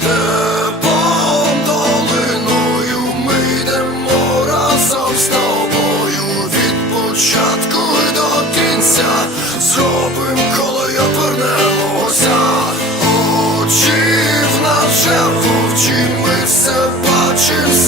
Степом долиною ми йдемо разом з тобою від початку до кінця зробим коли й обернемося Очі в вже вовчі, ми все бачимо.